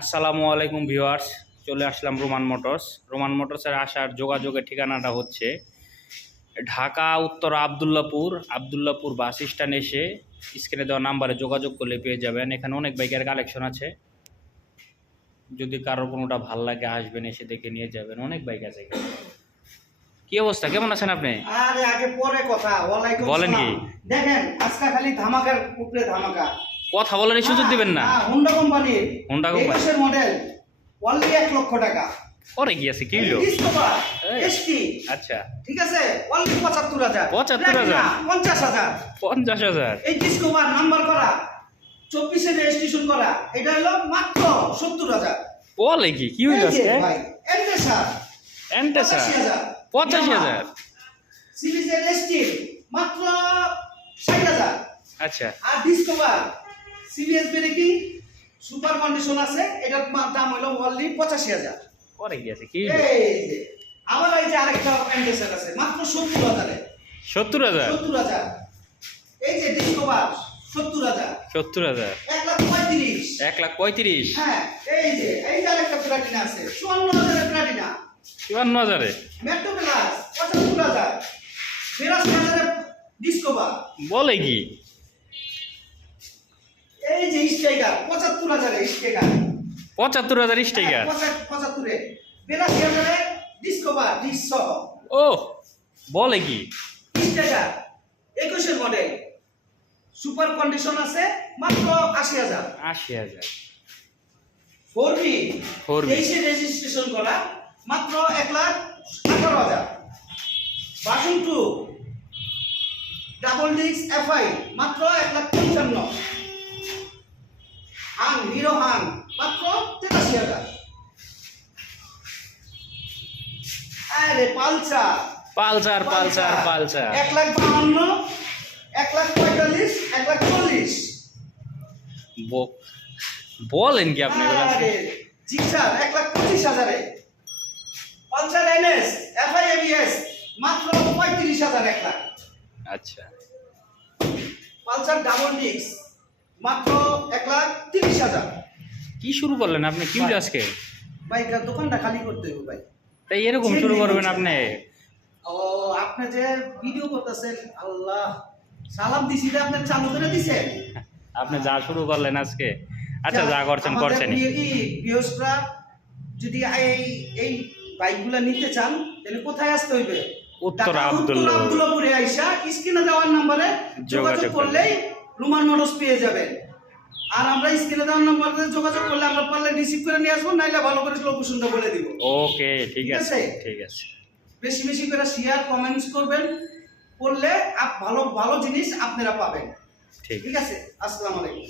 আসসালামু আলাইকুম ভিউয়ার্স, চলে আসলাম রোমান মোটরস। রোমান মোটরসের আসার যোগাযোগের ঠিকানাটা হচ্ছে ঢাকা উত্তর আবদুল্লাপুর বাস স্ট্যান্ড এসে স্ক্রিনে দেওয়া নাম্বারে যোগাযোগ করলে পেয়ে যাবেন। এখানে অনেক বাইকের কালেকশন আছে, যদি কারোর কোনোটা ভাল লাগে আসবেন, এসে দেখে নিয়ে যাবেন। অনেক বাইক আছে এখানে। কি অবস্থা, কেমন আছেন আপনি? আরে আগে পরে কথা। ওয়ালাইকুম বলেন সালাম। কি? দেখেন আজকে খালি ধামাকার উপরে ধামাকা। কথা বলার সুযোগ দিবেন না? হোন্ডা কোম্পানির হোন্ডা কোম্পানি 21 এর মডেল, অনলি 1 লক্ষ টাকা। পরে কি আছে, কি হলো? ডিসকভার এই। এসটি, আচ্ছা, ঠিক আছে, অনলি 75,000। 75,000? 50,000। 50,000? এই ডিসকভার নাম্বার করা, 24 এর রেজিস্ট্রেশন করা, এটা হলো মাত্র 70,000। বলে কি, কি হইল আজকে? ভাই এন্টেসার এন্টেসার 85,000? সিরিজের এসটি মাত্র 60,000। আচ্ছা, আর discover CBS braking super condition আছে, এটার দাম হলো অনলি 85,000। পরে কি আছে, কি হইল? এই যে আবার এই যে আরেকটা প্যান্টেসার আছে মাত্র 70,000 এ। 70,000? 70,000। এই যে ডিসকভার 70,000। 70,000? 1,35,000। 1,35,000? হ্যাঁ, এই যে আরেকটা প্লাটিনা আছে 54,000 এর প্লাটিনা। 54,000-এ? Metro plus 75,000। 82,000 এর ডিসকভার। বলে কি? এই যে স্ট্রাইকার 75,000 এর স্ট্রাইকার। 75,000 স্টিকার? 75 এ 82,000 এর ডিসকভার ডিস সহ। ও, বলে কি? স্ট্রাইকার 21 এর মডেল, সুপার কন্ডিশন আছে, মাত্র 80,000। 80,000? 4B 4B 23 এর রেজিস্ট্রেশন করা, মাত্র 1,18,000। ভার্সন 2 ডাবল ডিস্ক এফআই, মাত্র 1,55,000। হিরো হাং মাত্র 83,000। আরে পালসার পালসার? 1,52,000, 1,45,000, 1,40,000। বলেন কি আপনি এগুলো? আরে জিক্সার 1,25,000 এ। পালসার এনএস এফআই এবিএস মাত্র 35,000, 1,00,000। আচ্ছা, পালসার ডাবল ডিস্ক মাত্র 1,30,000। কি শুরু করলেন আপনি, কি হইল আজকে? ভাই দোকানটা খালি করতে হবে ভাই। তাই এরকম শুরু করবেন আপনি? ও আপনি যে ভিডিও করতেছেন, আল্লাহ সালাম দিছি, আপনি চালু করে দিছেন। আপনি যা শুরু করলেন আজকে। আচ্ছা, যা করছেন করছেন। ভিউয়ার্সরা যদি এই বাইকগুলা নিতে চান তাহলে কোথায় আসতে হইবে? উত্তর ঢাকা আবদুল্লাপুর। আবদুল্লাপুরে আইসা স্ক্রিনে দেওয়ার নম্বরে যোগাযোগ করলেই রোমান মোটরস পেয়ে যাবেন। আর আমরা স্ক্রিনে দেওয়ার নম্বরে যোগাযোগ করলে আমরা পারলে রিসিভ করে নিয়ে আসবো, নাইলে ভালো করে লোকেশনটা বলে দিব। ওকে, ঠিক আছে, ঠিক আছে। বেশি বেশি করে শেয়ার কমেন্টস করবেন, করলে ভালো ভালো জিনিস আপনারা পাবেন। ঠিক ঠিক আছে, আসসালামু আলাইকুম।